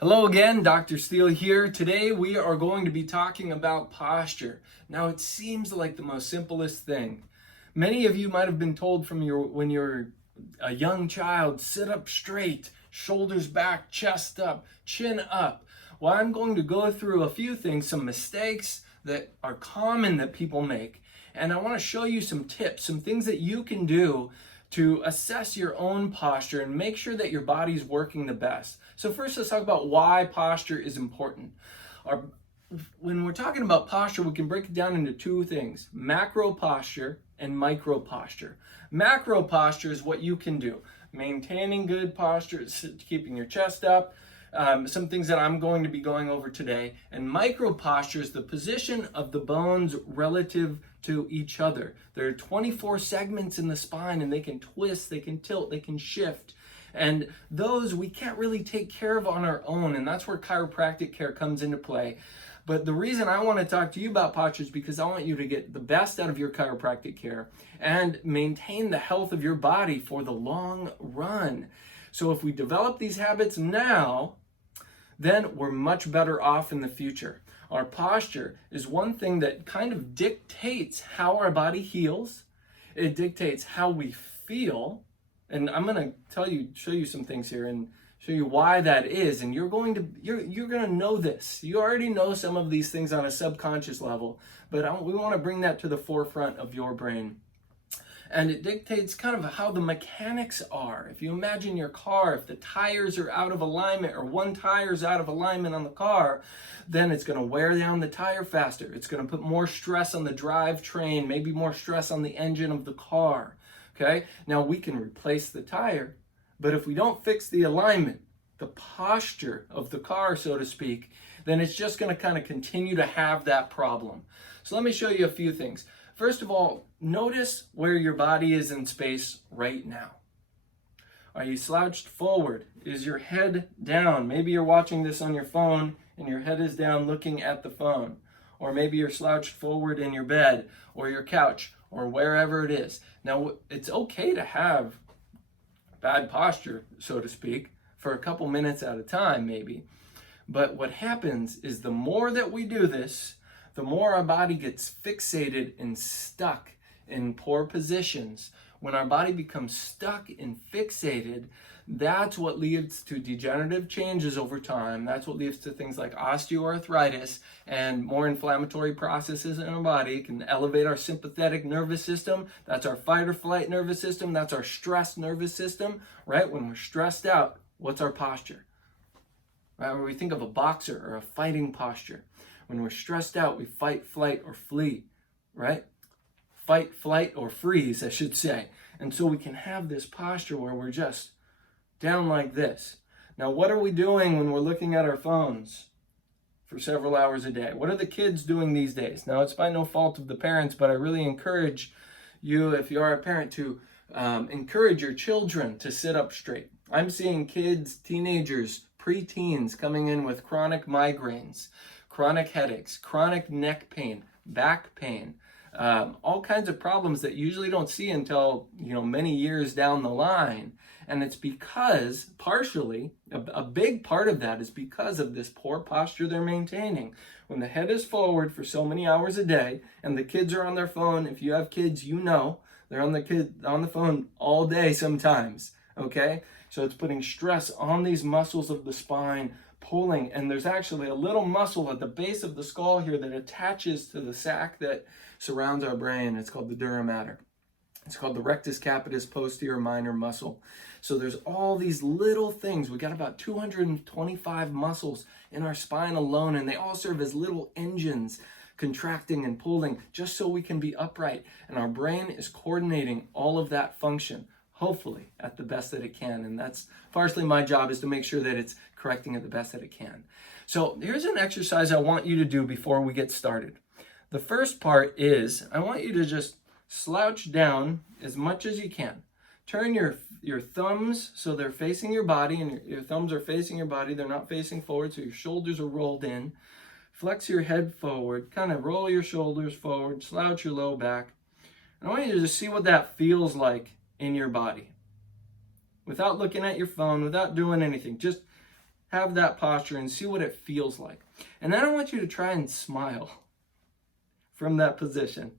Hello again, Dr. Steele here. Today we are going to be talking about posture. Now it seems like the most simplest thing. Many of you might have been told when you're a young child, sit up straight, shoulders back, chest up, chin up. Well, I'm going to go through a few things, some mistakes that are common that people make. And I want to show you some tips, some things that you can do to assess your own posture and make sure that your body's working the best. So first, let's talk about why posture is important. When we're talking about posture, we can break it down into two things: macro posture and micro posture. Macro posture is what you can do. Maintaining good posture, keeping your chest up, some things that I'm going to be going over today. And micro posture is the position of the bones relative to each other. There are 24 segments in the spine, and they can twist, they can tilt, they can shift. And those we can't really take care of on our own, and that's where chiropractic care comes into play. But the reason I want to talk to you about posture is because I want you to get the best out of your chiropractic care and maintain the health of your body for the long run. So if we develop these habits now, then we're much better off in the future. Our posture is one thing that kind of dictates how our body heals. It dictates how we feel. And I'm going to show you some things here and show you why that is. And you're going to know this. You already know some of these things on a subconscious level, but we want to bring that to the forefront of your brain. And it dictates kind of how the mechanics are. If you imagine your car, if the tires are out of alignment or one tire's out of alignment on the car, then it's going to wear down the tire faster. It's going to put more stress on the drivetrain, maybe more stress on the engine of the car. Okay? Now we can replace the tire, but if we don't fix the alignment, the posture of the car, so to speak, then it's just going to kind of continue to have that problem. So let me show you a few things. First of all, notice where your body is in space right now. Are you slouched forward? Is your head down? Maybe you're watching this on your phone and your head is down looking at the phone. Or maybe you're slouched forward in your bed or your couch or wherever it is. Now, it's okay to have bad posture, so to speak, for a couple minutes at a time maybe. But what happens is the more that we do this, the more our body gets fixated and stuck in poor positions. When our body becomes stuck and fixated, that's what leads to degenerative changes over time. That's what leads to things like osteoarthritis and more inflammatory processes in our body. It can elevate our sympathetic nervous system. That's our fight or flight nervous system. That's our stress nervous system, right? When we're stressed out, what's our posture? Right? When we think of a boxer or a fighting posture, when we're stressed out, we fight, flight, or flee, right? Fight, flight, or freeze, I should say. And so we can have this posture where we're just down like this. Now, what are we doing when we're looking at our phones for several hours a day? What are the kids doing these days? Now, it's by no fault of the parents, but I really encourage you, if you are a parent, to encourage your children to sit up straight. I'm seeing kids, teenagers, preteens coming in with chronic migraines, chronic headaches, chronic neck pain, back pain, all kinds of problems that you usually don't see until many years down the line. And it's because, partially, a big part of that is because of this poor posture they're maintaining. When the head is forward for so many hours a day, and the kids are on their phone, if you have kids, you know, they're on the phone all day sometimes, okay? So it's putting stress on these muscles of the spine, pulling, and there's actually a little muscle at the base of the skull here that attaches to the sac that surrounds our brain. It's called the dura mater. It's called the rectus capitis posterior minor muscle. So there's all these little things. We got about 225 muscles in our spine alone, and they all serve as little engines contracting and pulling just so we can be upright. And our brain is coordinating all of that function, hopefully at the best that it can. And that's partially my job, is to make sure that it's correcting it the best that it can. So here's an exercise I want you to do before we get started. The first part is I want you to just slouch down as much as you can. Turn your thumbs so they're facing your body, and your thumbs are facing your body. They're not facing forward, so your shoulders are rolled in. Flex your head forward, kind of roll your shoulders forward, slouch your low back. And I want you to just see what that feels like in your body. Without looking at your phone, without doing anything. Just have that posture and see what it feels like. And then I want you to try and smile from that position.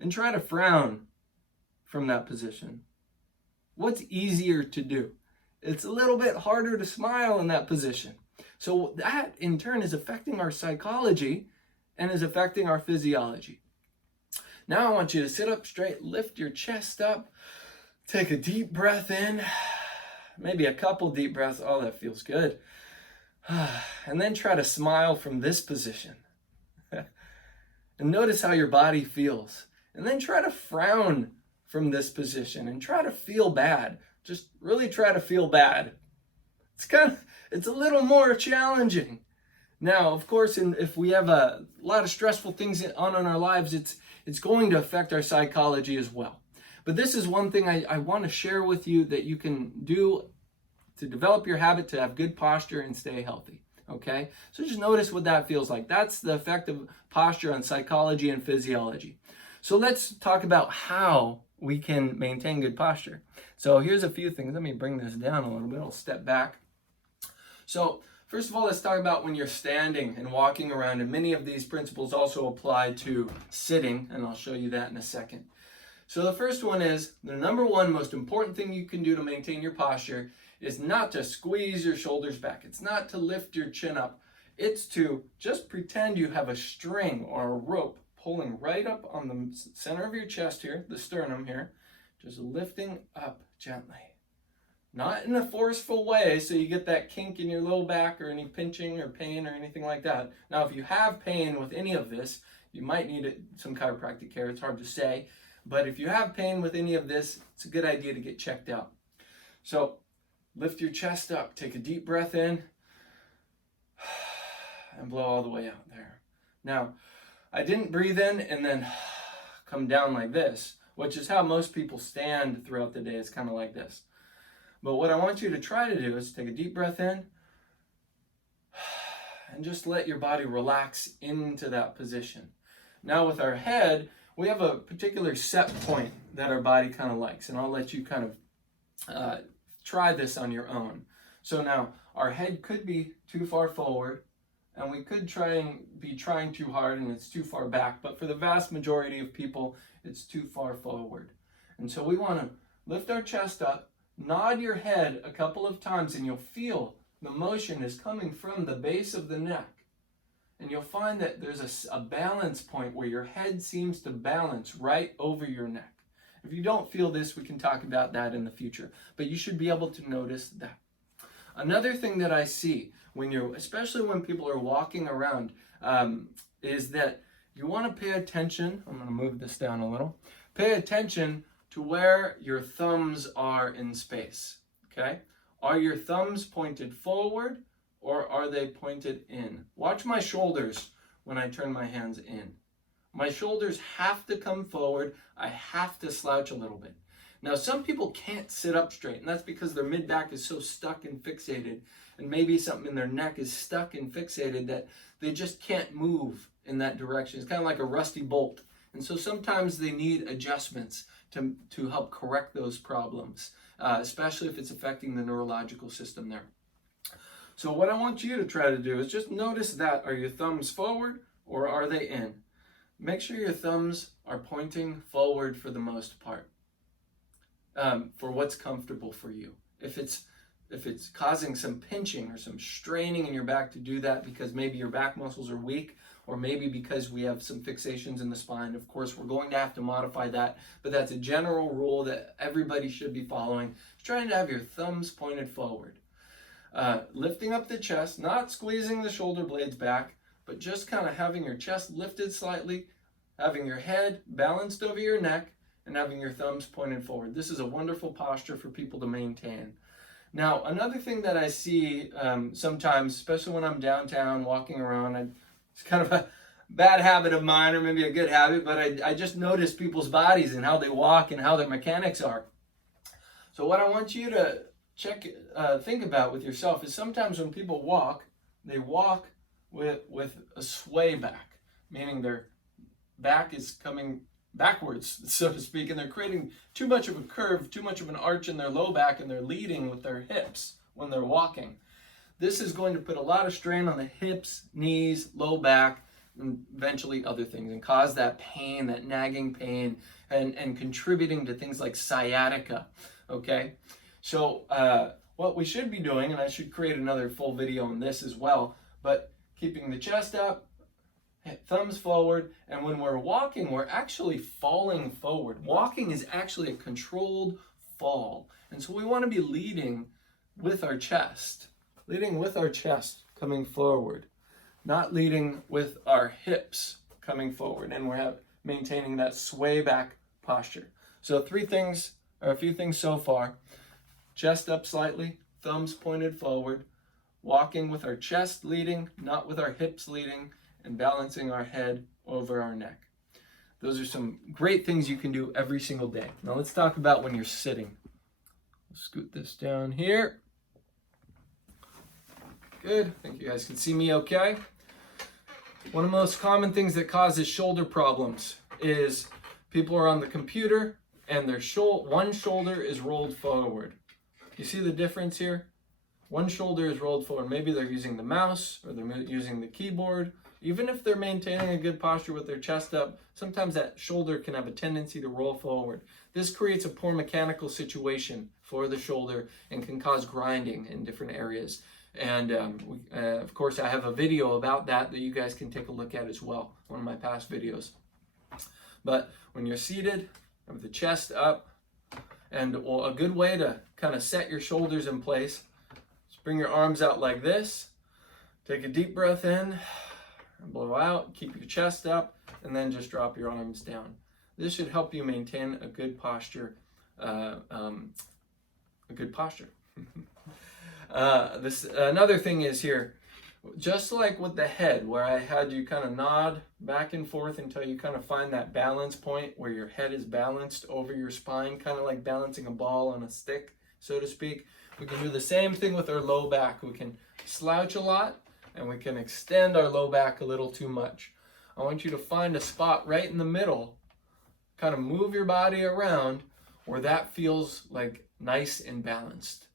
And try to frown from that position. What's easier to do? It's a little bit harder to smile in that position. So that in turn is affecting our psychology and is affecting our physiology. Now I want you to sit up straight, lift your chest up, take a deep breath in, maybe a couple deep breaths. Oh, that feels good. And then try to smile from this position. And notice how your body feels. And then try to frown from this position and try to feel bad. Just really try to feel bad. It's a little more challenging. Now, of course, if we have a lot of stressful things on in our lives, it's going to affect our psychology as well. But this is one thing I want to share with you that you can do to develop your habit to have good posture and stay healthy. Okay? So just notice what that feels like. That's the effect of posture on psychology and physiology. So let's talk about how we can maintain good posture. So here's a few things. Let me bring this down a little bit. I'll step back. So first of all, let's talk about when you're standing and walking around. And many of these principles also apply to sitting, and I'll show you that in a second. So the first one is, the number one most important thing you can do to maintain your posture is not to squeeze your shoulders back. It's not to lift your chin up. It's to just pretend you have a string or a rope pulling right up on the center of your chest here, the sternum here, just lifting up gently. Not in a forceful way so you get that kink in your low back or any pinching or pain or anything like that. Now, if you have pain with any of this, you might need some chiropractic care. It's hard to say. But if you have pain with any of this, it's a good idea to get checked out. So lift your chest up. Take a deep breath in and blow all the way out there. Now, I didn't breathe in and then come down like this, which is how most people stand throughout the day. It's kind of like this. But what I want you to try to do is take a deep breath in and just let your body relax into that position. Now with our head, we have a particular set point that our body kind of likes, and I'll let you kind of try this on your own. So now our head could be too far forward, and we could be trying too hard and it's too far back, but for the vast majority of people, it's too far forward. And so we want to lift our chest up, nod your head a couple of times, and you'll feel the motion is coming from the base of the neck. And you'll find that there's a balance point where your head seems to balance right over your neck. If you don't feel this, we can talk about that in the future. But you should be able to notice that. Another thing that I see, especially when people are walking around, is that you want to pay attention. I'm going to move this down a little. Pay attention to where your thumbs are in space. Okay? Are your thumbs pointed forward, or are they pointed in? Watch my shoulders when I turn my hands in. My shoulders have to come forward. I have to slouch a little bit. Now, some people can't sit up straight, and that's because their mid-back is so stuck and fixated, and maybe something in their neck is stuck and fixated that they just can't move in that direction. It's kind of like a rusty bolt. And so sometimes they need adjustments to help correct those problems, especially if it's affecting the neurological system there. So what I want you to try to do is just notice that. Are your thumbs forward or are they in? Make sure your thumbs are pointing forward for the most part, for what's comfortable for you. If it's causing some pinching or some straining in your back, to do that because maybe your back muscles are weak, or maybe because we have some fixations in the spine. Of course, we're going to have to modify that, but that's a general rule that everybody should be following. Just trying to have your thumbs pointed forward. Lifting up the chest, not squeezing the shoulder blades back, but just kind of having your chest lifted slightly, having your head balanced over your neck, and having your thumbs pointed forward. This is a wonderful posture for people to maintain. Now, another thing that I see sometimes, especially when I'm downtown walking around, it's kind of a bad habit of mine, or maybe a good habit, but I just notice people's bodies and how they walk and how their mechanics are. So what I want you to think about with yourself is sometimes when people walk, they walk with a sway back, meaning their back is coming backwards, so to speak, and they're creating too much of a curve, too much of an arch in their low back, and they're leading with their hips when they're walking. This is going to put a lot of strain on the hips, knees, low back, and eventually other things, and cause that pain, that nagging pain, and contributing to things like sciatica, okay? So what we should be doing, and I should create another full video on this as well, but keeping the chest up, thumbs forward, and when we're walking, we're actually falling forward. Walking is actually a controlled fall, and so we want to be leading with our chest coming forward, not leading with our hips coming forward, and we're maintaining that sway back posture. So a few things so far: chest up slightly, thumbs pointed forward, walking with our chest leading, not with our hips leading, and balancing our head over our neck. Those are some great things you can do every single day. Now let's talk about when you're sitting. Scoot this down here. Good. I think you guys can see me okay. One of the most common things that causes shoulder problems is people are on the computer and their one shoulder is rolled forward. You see the difference here? One shoulder is rolled forward. Maybe they're using the mouse or they're using the keyboard. Even if they're maintaining a good posture with their chest up, sometimes that shoulder can have a tendency to roll forward. This creates a poor mechanical situation for the shoulder and can cause grinding in different areas. And of course, I have a video about that you guys can take a look at as well, one of my past videos. But when you're seated with the chest up, and a good way to kind of set your shoulders in place is bring your arms out like this, take a deep breath in, and blow out, keep your chest up, and then just drop your arms down. This should help you maintain a good posture. Another thing is here, just like with the head, where I had you kind of nod back and forth until you kind of find that balance point where your head is balanced over your spine, kind of like balancing a ball on a stick, so to speak. We can do the same thing with our low back. We can slouch a lot, and we can extend our low back a little too much. I want you to find a spot right in the middle, kind of move your body around where that feels like nice and balanced,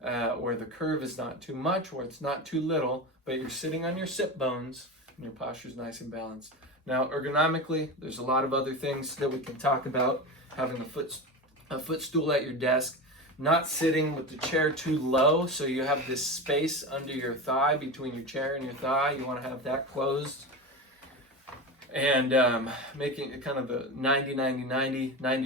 where the curve is not too much, where it's not too little, but you're sitting on your sit bones and your posture is nice and balanced. Now, ergonomically, there's a lot of other things that we can talk about. Having a footstool at your desk, not sitting with the chair too low, so you have this space under your thigh, between your chair and your thigh. You want to have that closed. And making it kind of a 90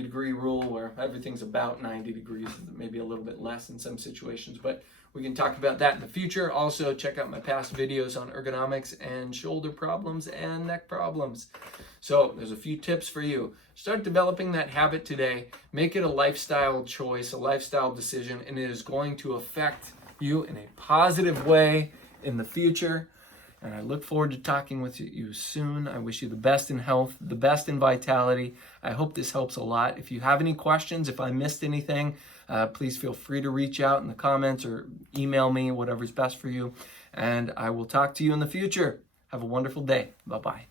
degree rule where everything's about 90 degrees, maybe a little bit less in some situations, but we can talk about that in the future. Also, check out my past videos on ergonomics and shoulder problems and neck problems. So there's a few tips for you. Start developing that habit today. Make it a lifestyle choice, a lifestyle decision, and it is going to affect you in a positive way in the future. And I look forward to talking with you soon. I wish you the best in health, the best in vitality. I hope this helps a lot. If you have any questions, if I missed anything, please feel free to reach out in the comments or email me, whatever's best for you. And I will talk to you in the future. Have a wonderful day. Bye-bye.